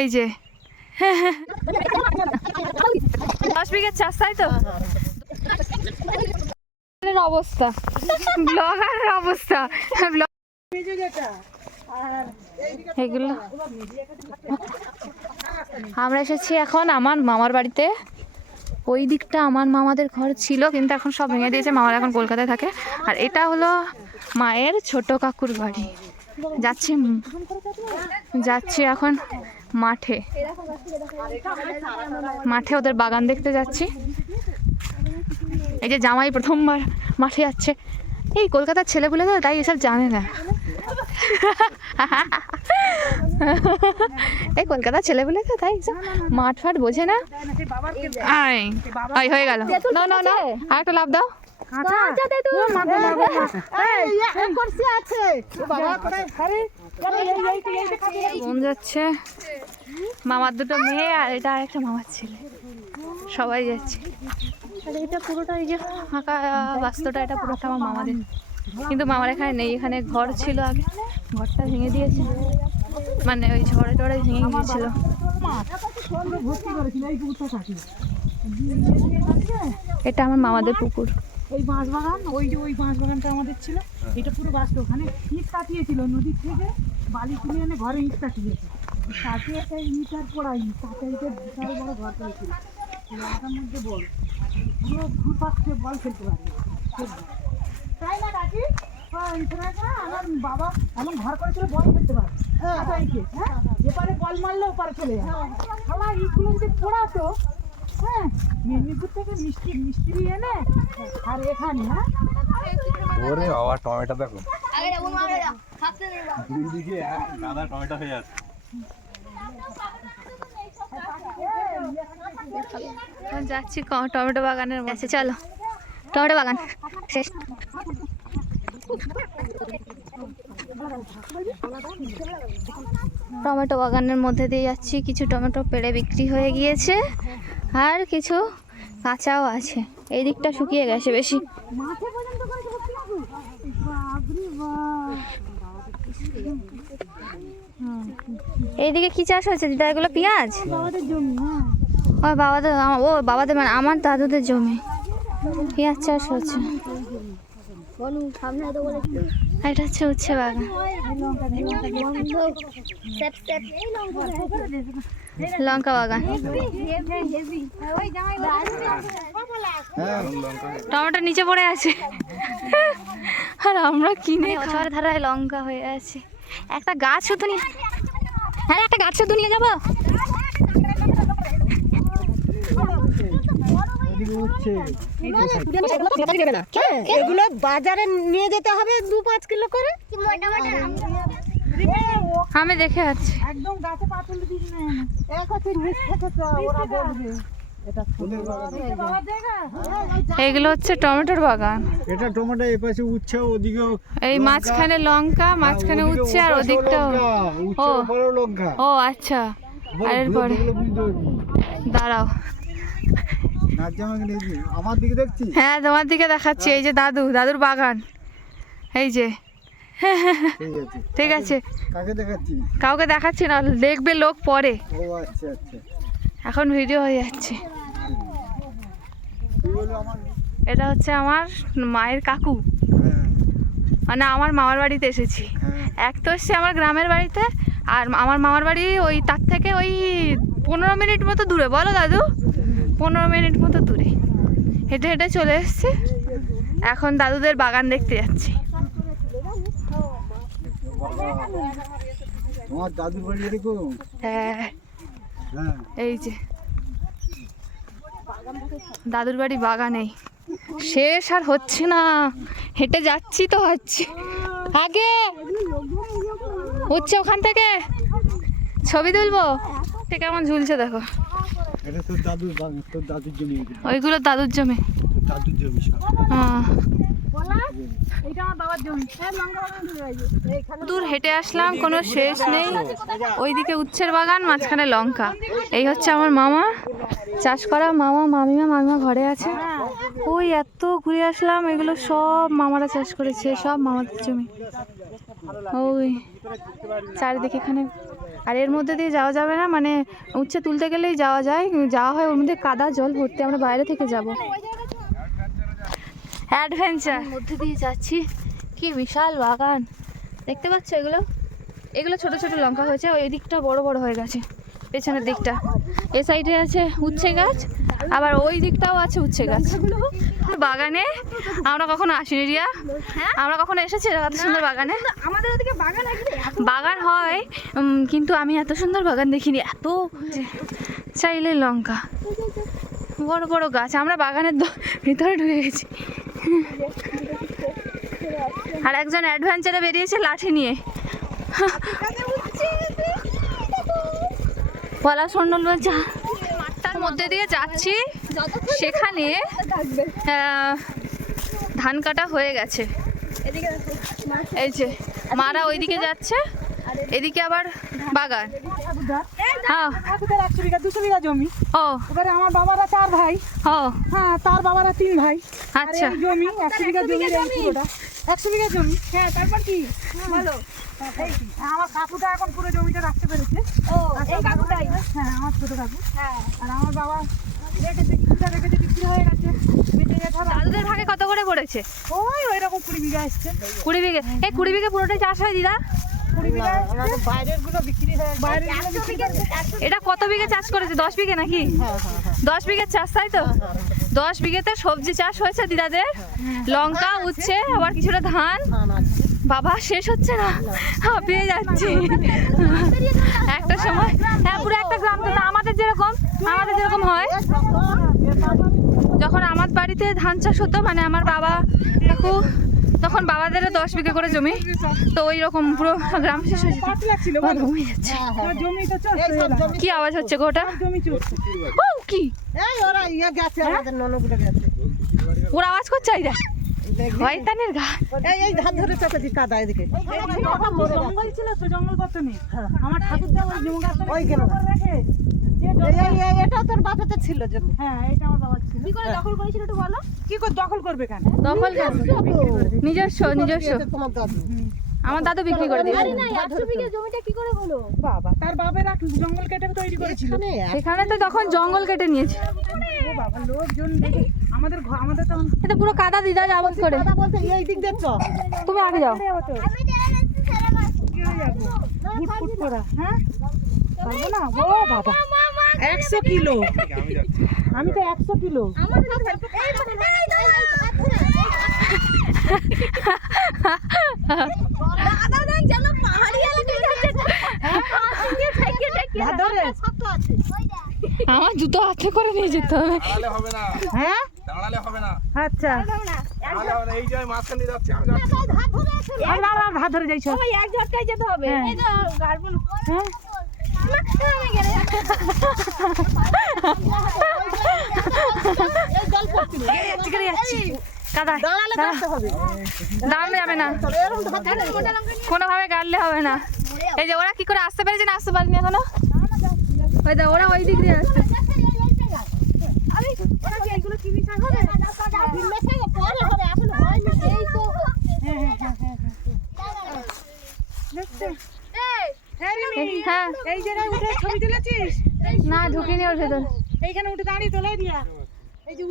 এই যে 10 বিঘে চাষ, তাই তো? অবস্থা ব্লগারের অবস্থা, এগুলো আমরা এসেছি এখন আমার মামার বাড়িতে। ওই দিকটা আমার মামাদের ঘর ছিল, কিন্তু এখন সব ভেঙে দিয়েছে। মামার এখন কলকাতায় থাকে। আর এটা হলো মায়ের ছোট কাকুর বাড়ি। যাচ্ছি এখন মাঠে ওদের বাগান দেখতে যাচ্ছি। এই যে জামাই প্রথমবার মাঠে যাচ্ছে। এই কলকাতার ছেলেগুলো তো তাই এসব জানে না। এই কলকাতার ছেলেগুলো তো তাই মাঠ ফাট বোঝে না। হয়ে গেল, না না না, আর একটা লাভ দাও। যাচ্ছে মামার দুটো মেয়ে, আর এটা আরেকটা মামার ছেলে, সবাই যাচ্ছে। আর এটা পুরোটা, এই যে ফাঁকা বাস্তুটা, এটা পুরোটা আমার মামাদের। কিন্তু মামার এখানে নেই, এখানে ঘর ছিল আগে, ঘরটা ভেঙে দিয়েছে, মানে ওই ঝড়ে টড়ে ভেঙে গিয়েছিল। এটা আমার মামাদের পুকুর। ওই বাঁশ বাগান, ওই যে ওই বাঁশ বাগানটা আমাদের ছিল, এটা পুরো বাঁশ। ওখানে ইট কাটিয়েছিল, নদীর থেকে বালি কিনে এনে ঘরে ইট কাটিয়েছে, কাটিয়ে একটা ইট আর পড়ায়নি, কাঁচা ইটের বিশাল বড় ঘর করেছিল। এলাকার মধ্যে বল পুরো ঘুরপাচ্ছে, বল খেলতে পারে, তাই না কাকি? আমার বাবা এমন ঘর করেছিল, বল খেলতে পারে। হ্যাঁ, এপারে বল মারলে ওপারে চলে যায়। সবাই ইটগুলো যদি পড়াতো, হ্যাঁ, মেদিনীপুর থেকে মিস্ত্রি এনে আর এখানে, হ্যাঁ। ওরে বাবা, টমেটো দেখো, দুই দিকে গাদা টমেটো হয়ে আছে। যাচ্ছি টমেটো বাগানের কাছে, চলো টমেটো বাগান শেষ। টমেটো বাগানের মধ্যে দিয়ে যাচ্ছি। কিছু টমেটো পেড়ে বিক্রি হয়ে গিয়েছে, আর কিছু কাঁচাও আছে। এই দিকটা শুকিয়ে গেছে বেশি। এইদিকে কি চাষ হয়েছে দিদা? এগুলো পেঁয়াজ? বাবাদের মানে আমার দাদুদের জমি পেঁয়াজ চাষ হচ্ছে। এটা হচ্ছে উচ্ছে বাগান, লঙ্কা বাগান। টমেটো নিচে পড়ে আছে, আর আমরা কিনে খাওয়ার ধারায় লঙ্কা হয়ে আছে। একটা গাছ শুধু নিয়ে, হ্যাঁ একটা গাছ শুধু নিয়ে যাবো। এগুলো বাজারে নিয়ে যেতে হবে 2-5 কিলো করে। আমি দেখে আছি, একদম গাছে পাতুল দিস না, এক আছে নিচ থেকে ওরা বলবে এটা এইগুলো হচ্ছে টমেটোর বাগান। এটা টমেটো, এই পাশে উচ্ছে, ওদিকে এই মাঝখানে লঙ্কা, মাঝখানে উচ্ছে, আর ওদিকটাও লঙ্কা। ও আচ্ছা, আর এরপরে দাঁড়াও, আমার দিকে দেখছি। হ্যাঁ তোমার দিকে দেখাচ্ছি। এই যে দাদুর বাগান, এই যে। ঠিক আছে, কাকে দেখাচ্ছি? কাউকে দেখাচ্ছি না, দেখবে লোক পরে। ও আচ্ছা আচ্ছা, এখন ভিডিও হয়ে যাচ্ছে। এটা হচ্ছে আমার মায়ের কাকু, মানে আমার মামার বাড়িতে এসেছি। এক তো এসছি আমার গ্রামের বাড়িতে, আর আমার মামার বাড়ি ওই তার থেকে ওই 15 মিনিট মতো দূরে। বলো দাদু, 15 মিনিট মতো দূরে হেঁটে হেঁটে চলে এসছি। এখন দাদুদের বাগান দেখতে যাচ্ছি। তোমার দাদুর বাড়ি এরকম? হ্যাঁ, এই যে দাদুর বাড়ি বাগানেই। শেষ আর হচ্ছে না, হেঁটে যাচ্ছি তো হচ্ছে। আগে হচ্ছে, ওখান থেকে ছবি তুলবো। কেমন ঝুলছে দেখো। এটা তোর দাদুর বাগান, তোর দাদুর জমি। ওইগুলো দাদুর জমি, দাদুর জমি সব। দূর হেঁটে আসলাম, কোনো শেষ নেই। ওইদিকে উচ্ছের বাগান, মাঝখানে লঙ্কা। এই হচ্ছে আমার মামা চাষ করা, মামিমা ঘরে আছে। ওই এত ঘুরে আসলাম, এগুলো সব মামারা চাষ করেছে, সব মামাদের জমি। ওই চারিদিকে এখানে আর এর মধ্যে দিয়ে যাওয়া যাবে না, মানে উচ্ছে তুলতে গেলেই যাওয়া যায়, যাওয়া হয় ওর মধ্যে কাদা জল ভর্তি, আমরা বাইরে থেকে যাব। অ্যাডভেঞ্চার মধ্যে দিয়ে যাচ্ছি, কি বিশাল বাগান দেখতে পাচ্ছ। এগুলো এগুলো ছোট ছোট লঙ্কা হয়েছে, ওই দিকটা বড় বড় হয়ে গেছে, পেছনের দিকটা। এ সাইডে আছে উচ্ছে গাছ, আবার ওই দিকটাও আছে উচ্ছে গাছ। বাগানে আমরা কখনো আসিনি রিয়া, আমরা কখনো এসেছি এত সুন্দর বাগানে? আমাদের ওদিকে বাগান আছে, বাগান হয় কিন্তু আমি এত সুন্দর বাগান দেখিনি। এত চাইলে লঙ্কা, বড় বড় গাছ, আমরা বাগানের ভিতরে ঢুকে গেছি। আর একজন অ্যাডভেঞ্চারে বেরিয়েছে লাঠি নিয়ে, পলা সন্ডল মাঠটার মধ্যে দিয়ে যাচ্ছি, সেখানে ধান কাটা হয়ে গেছে। এই যে মারা ওইদিকে যাচ্ছে, এদিকে আবার বাগান। হ্যাঁ 100 বিঘা 200 বিঘা জমি। ও এবারে আমার বাবারা 4 ভাই। ও হ্যাঁ, তার বাবারা 3 ভাই। আচ্ছা, আর এই জমি 100 বিঘা জমি, এই পুরোটা 100 বিঘা জমি। হ্যাঁ তারপর কি বলো? আমার কাকুটা এখন পুরো জমিটা রাখতে পেরেছে। ও এই কাকুটাই? হ্যাঁ, আমার ছোট কাকু। হ্যাঁ, আর আমার বাবা রেখেছে, কিছুটা রেখেছে, বিক্রি হয়ে গেছে। বেঁচে গেছে আবার। দাদুদের ভাগে কত করে পড়েছে? ওই রকম 20 বিঘা আসছে। 20 বিঘে? এই 20 বিঘে পুরোটাই চাষ হয় দিদা? 20 বিঘা আমাদের বাইরের গুলো বিক্রি হয়ে গেছে। বাইরের গুলো বিক্রি করে এটা কত বিঘে চাষ করেছে? 10 বিঘে নাকি? 10 বিঘের চাষ, তাই তো? 10 বিঘেতে সবজি চাষ হয়েছে দিদাদের, লঙ্কা, উচ্ছে, আবার কিছুটা ধান। বাবা শেষ হচ্ছে না, পেয়ে যাচ্ছি একটা সময়। হ্যাঁ, পুরো একটা গ্রাম তো, আমাদের যেরকম হয় যখন আমার বাড়িতে ধান চাষ হতো, মানে আমার বাবা কাকু তখন বাবাদেরও 10 বিঘে করে জমি, তো ওই রকম পুরো গ্রাম শেষ হয়ে যেত। পাতলা ছিল, ঘুমিয়ে যাচ্ছে। জমি তো চলছে। কি আওয়াজ হচ্ছে গোটা? জমি চলছে। ও কি এই ওরা গেছে, আমাদের ননগুলো গেছে। ওর আওয়াজ করছে? এই দেখ শয়তানের গা। এই ধান ধরে চাচাজি কাদা এদিকে। জঙ্গল ছিল তো, জঙ্গল কত নেই। আমার ঠাকুরদা ওই জঙ্গল ওই গেল রেখে। এটা তোর বাপেতে ছিল জমি। হ্যাঁ, এটা আমার বাবার ছিল। কি করে দখল করেছিল একটু বলো? কি করে দখল করবে কেন? দখল নিজস্ব তোমার দাদু। আমার দাদু বিক্রি করে দিয়েছে। জানি না 100 বিঘা জমিটা কি করে হলো? বাবা, তার বাবারা জঙ্গল কেটে তৈরি করেছিল। সেখানে তো তখন জঙ্গল কেটে নিয়েছে। ও বাবা, লোকজন দেখে আমাদের তখন এটা পুরো কাদা দিদা আওয়াজ করে। কথা বলতে এই দিক দেখছো, তুমি আগে যাও। ফুট করা। হ্যাঁ, পারবো না। ও বাবা, 100 কিলো। আমি তো 100 কিলো। দাদা দেখ যেন পাহাড়ি এলাকায় যাচ্ছে। আমার জুতো হাতে করে নিয়ে যেতে হবে। হ্যাঁ, দাঁড়ালে হবে না, আচ্ছা। দাঁড়ালে হবে না। এই যে আমি মাঝখান দিয়ে যাচ্ছি, আমি যাচ্ছি। হাত ধরে যাইছো। ওই এক ঝটকায় যেতে হবে। হ্যাঁ। এই তো গার্বন। হ্যাঁ, আমি গেলে এই জল পড়ছিল। চিকেরে যাচ্ছি কাদায়। দাঁড়ানো যাবে না, কোনোভাবে গাড়লে হবে না। এই যে ওরা কি করে আসতে পেরেছে না আসতে পারেনি এখনো? ওই দা ওরা ওই দিক দিয়ে আসছে। এগুলো কি বিষয় হবে? পরে হবে, এখন হয়নি। এই তো দেখছো? এই হ্যাঁ রিমি, হ্যাঁ, এই জায়গায় উঠে ছবি তুলেছিস? না ঢুকিনি ওর ভেতর। এইখানে উঠে দাঁড়িয়ে তোলাই দিয়া। এই যে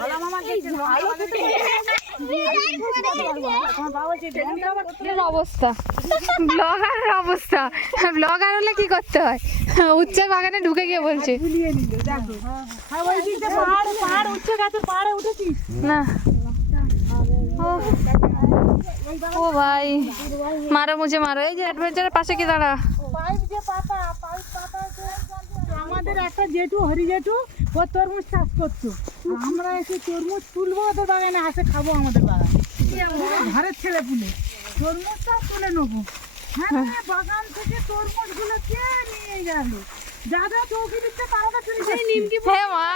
ভালো মামা দেখছে, ভালো তোমার বাবা যে ড্রোনটা আবার কি অবস্থা, ব্লগারের অবস্থা। ব্লগার হলে কি করতে হয়? উচ্চ বাগানে ঢুকে গিয়ে বলছে ঝুলিয়ে নিল, দেখো। হ্যাঁ, ওই দিকটা পাহাড় উঠছে, গাছের পাহাড়ে উঠেছিস? না। ও ভাই, মারো মুঝে মারো। এই যে অ্যাডভেঞ্চারের পাশে কি দাঁড়া। পাইপ যে পাতা, আমাদের একটা জেঠু, হরি জেঠু, ও তরমুজ চাষ করতো। আমরা এসে তরমুজ তুলবো ওদের বাগানে, আসে খাবো আমাদের বাগানে। ঘরের ছেলে পুলে তরমুজটা তুলে নেবো। হ্যাঁ, বাগান থেকে তরমুজ গুলো কে নিয়ে গেল? যারা চৌকি দিচ্ছে তারা তো চলে যায়। হ্যাঁ মা,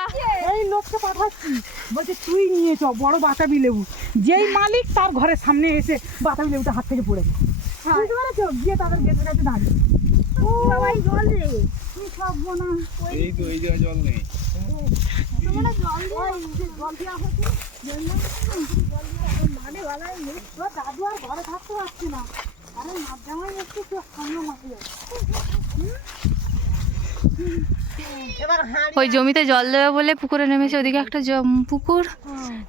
এই লোককে পাঠাচ্ছি, বলছে তুই নিয়ে চ বড় বাতাবি লেবু। যেই মালিক তার ঘরের সামনে এসে বাতাবি লেবুটা হাত থেকে পড়ে গেছে। বুঝতে পেরেছো? গিয়ে তাদের গেটের কাছে দাঁড়িয়ে। ও বাবা, এই জল রে। কি খাবো না। এই তো এই জায়গায় জল নেই। তোমরা জল দাও। জল দেওয়া হচ্ছে, জল মানে বালাই নেই। দাদু আর ঘরে থাকতে পারছি না। আরে মাছ জামাই একটু সামনে মাছ এবার হাঁড়ি ওই জমিতে জল দেবে বলে পুকুরে নেমেছে। ওদিকে একটা পুকুর,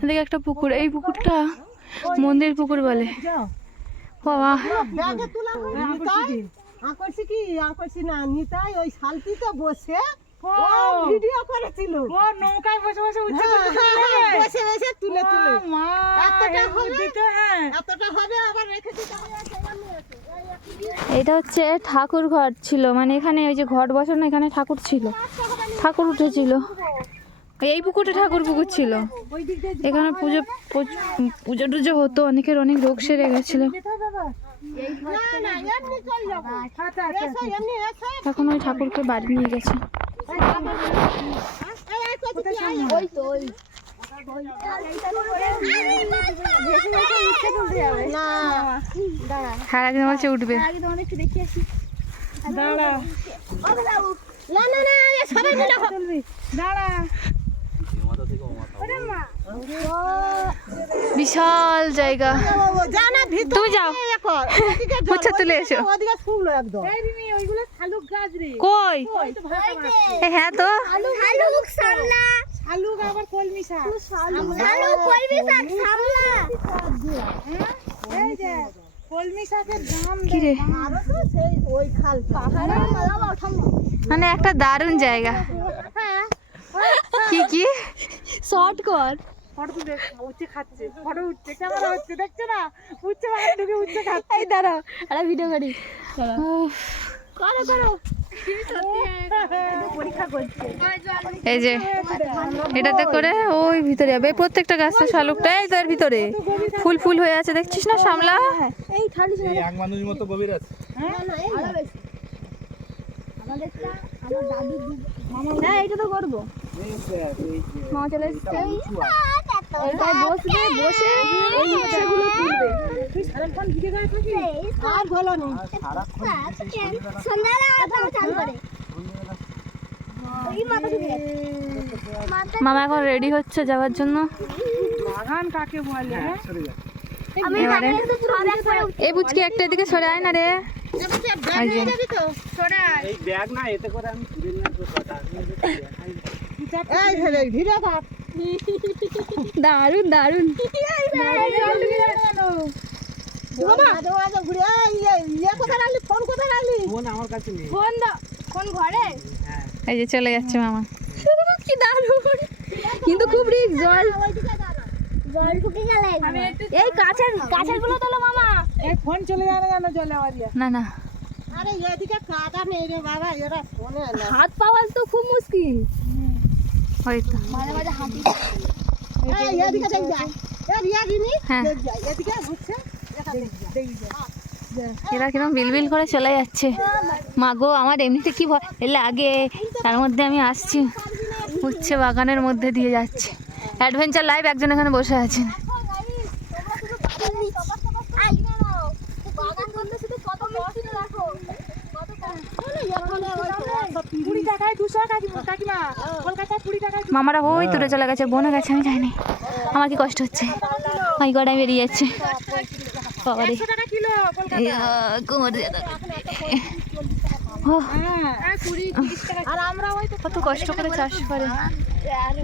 এদিকে একটা পুকুর। এই পুকুরটা মন্দির পুকুর বলে। যাও বাবা, ব্যাগে তোলা হয় নিতাই আকর্ষি কি আকর্ষি না নিতাই ওই শালটিতে বসে ও ভিডিও করেছিল। ও নৌকায় বসে বসে উঠছে বসে বসে তুলে তুলে মা এতটা হবে দিতে হ্যাঁ এতটা হবে আবার রেখেছি তাহলে কেমন আছে এটা হচ্ছে ঠাকুর ঘর ছিল, মানে এখানে ওই যে ঘট বসানো, এখানে ঠাকুর ছিল, ঠাকুর উঠেছিল। এই পুকুরটা ঠাকুর পুকুর ছিল। ওই দিক দিয়ে এখানে পুজো পুজো টুজো হতো, অনেকের অনেক রোগ সেরে গেছিল। যেতে হবে বাবা। না না এমনি চল যাবো আচ্ছা আচ্ছা এসো এমনি এসো এখন ওই ঠাকুরকে বাড়ি নিয়ে গেছে। এই করছি কি আয় ওই তো ওই না হ্যাঁ, একদিন বলছে উঠবে। দাঁড়া না না না এ সবাই মিলে চলবি, দাঁড়া বিশাল জায়গা। জানা ভিতর তুমি যাও, মোছা তুলে এসো। ওদিকে শুনলো একদম এই রিমি ওইগুলো শালুক গাছ রে। কই? ওই তো ভাষা মারছে। এ হ্যাঁ তো, শালুক সামলা শালুক আবার কলমি শাক। শালুক কলমি শাক সামলা এই যে কলমি শাকের দাম কি রে, আরো তো সেই ওই খাল পাহাড়ে মানে একটা দারুণ জায়গা। কি কি শর্ট কর। ফটো তুলে উচ্ছে খাচ্ছে, ফটো উঠছে, ক্যামেরা হচ্ছে, দেখছো না? উচ্ছে বাগান ঢুকে উচ্ছে খাচ্ছে। এই দাঁড়াও, একটা ভিডিও করি। পরীক্ষা করছে। এই যে এটাতে করে ওই ভিতরে যাবে। এই প্রত্যেকটা গাছটা শালুকটা এই তো এর ভিতরে ফুল ফুল হয়ে আছে, দেখছিস না সামলা? এই ঠান্ডি এই এক মানুষের মতো গভীর আছে। না এই আমার দাদু মামা এইটা তো করবো মামা চলে এসছে এইটাই বসবে বসে এই ইচ্ছেগুলো তুলবে তুই সারাক্ষণ ভিডিও করে থাকিস? আর ভালো নেই সন্ধ্যাবেলা চান করে এই মাথা ঢুকে গেছে মামা এখন রেডি হচ্ছে যাওয়ার জন্য। বাগান কাকে বলে? আমি এবারে তো পুরো ব্যাগ করে এই বুচকি একটা এদিকে সরে আয় না রে। ব্যাগ নিয়ে যাবি তো এই ব্যাগ না এতে করে আমি তুলে নিয়ে আসবো কথা। এই ধরে ভিডিও কর দারুণ দারুণ। বাবা দাদা ঘুরে ইয়ে কোথায় রাখলি ফোন কোথায় রাখলি ফোন আমার কাছে নেই। ফোন দাও ফোন ঘরে এই যে চলে যাচ্ছে মামা। কি দারুণ, কিন্তু খুব রিস্ক। জল জল ঢুকে গেলে এই কাছের গুলো তোলো মামা এই ফোন চলে যায় না জানো জলে আওয়ারিয়া। না না, আরে এদিকে কাদা নেই রে বাবা এরা শোনে না হাত পাওয়া তো খুব মুশকিল। ওই তো মাঝে মাঝে হাঁপি এই এদিকে দেখ যা এই রিয়া গিনি হ্যাঁ, দেখ যা এদিকে ঘুরছে এটা দেখ যা এরা কিরকম বিলবিল করে চলে যাচ্ছে। মা গো, আমার এমনিতে কি ভয় লাগে, তার মধ্যে আমি আসছি উচ্ছে বাগানের মধ্যে দিয়ে যাচ্ছে। অ্যাডভেঞ্চার লাইভ একজন এখানে বসে আছেন। কুড়ি টাকায় 200 কাকিমা, কলকাতায় 20 টাকায় মামারা ওই দূরে চলে গেছে, বনে গেছে, আমি যাইনি। আমার কি কষ্ট হচ্ছে, ওই গড়াই বেরিয়ে যাচ্ছে। বাবারে 100 টাকা কিলো কলকাতা। কোমর দিয়ে দাও। ও, হ্যাঁ 20-30 টাকা। আর আমরা ওই তো কত কষ্ট করে চাষ করে,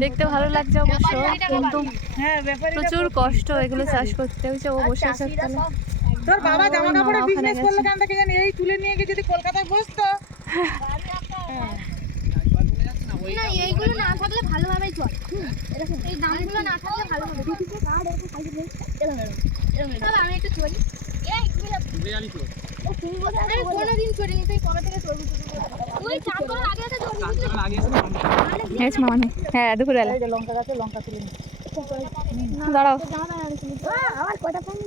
দেখতে ভালো লাগছে অবশ্য, কিন্তু হ্যাঁ ব্যাপারে প্রচুর কষ্ট এগুলো চাষ করতে হচ্ছে। ও বসে আছে তাহলে। তোর বাবা জামা কাপড়ের ওখানে বিজনেস গেছে। করলো কেন থেকে জানি, এই তুলে নিয়ে গিয়ে যদি কলকাতায় বসতো। না এইগুলো না থাকলে ভালোভাবেই চল এরকম এই দামগুলো না থাকলে ভালো হবে তাহলে আমি একটু চলি কোনোদিন চড়িনি তুই কবে থেকে চড়বি তুই চান করার আগে আগে চড়বি গেছে মামা নেই। হ্যাঁ দুপুরবেলা লঙ্কা গাছে লঙ্কা তুলে নি। দাঁড়াও। আমার কটা পানি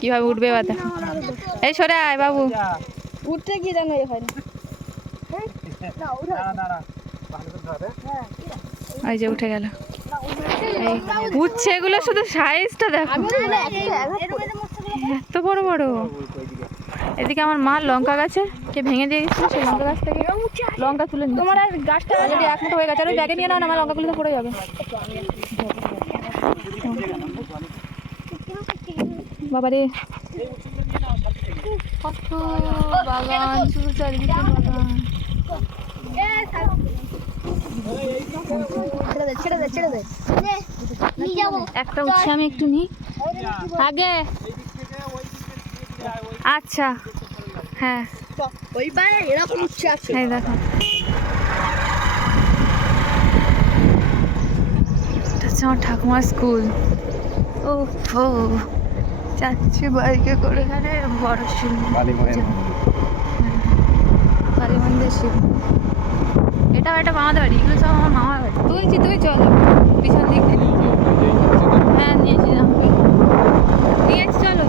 কিভাবে উঠবে এবার দেখো। এই সরে আয় বাবু। উঠতে গিয়ে জানো হয় না দাঁড়া দাঁড়া ভালো করে ধরে। ওই যে উঠে গেল। এই উচ্ছে এগুলো শুধু সাইজটা দেখো, এত বড় বড়। এদিকে আমার মা লঙ্কা গাছে কে ভেঙে দিয়ে গেছিল, সেই লঙ্কা গাছ থেকে লঙ্কা তুলে নিই। তোমার আর গাছটা অলরেডি এক মুঠো হয়ে গেছে, আর ওই ব্যাগে নিয়ে নাও না, আমার লঙ্কাগুলো তো পড়ে যাবে। বাবারে কত বাগান, শুধু চারিদিকে বাগান। ছেড়ে দে নিয়ে যাবো একটা উচ্ছে আমি একটু নিই আগে। আচ্ছা হ্যাঁ, ওই পারে এরকম উচ্ছে আছে এই দেখো এটা হচ্ছে আমার ঠাকুমার স্কুল। ও হো, যাচ্ছি বাইকে করে। এখানে বড় শিব, কালী মন্দির, শিব। এটাও একটা মামাদের বাড়ি, এগুলো সব আমার মামার বাড়ি। তুই চলো পিছন দিক থেকে। হ্যাঁ নিয়েছি, নিয়ে যাচ্ছি, চলো।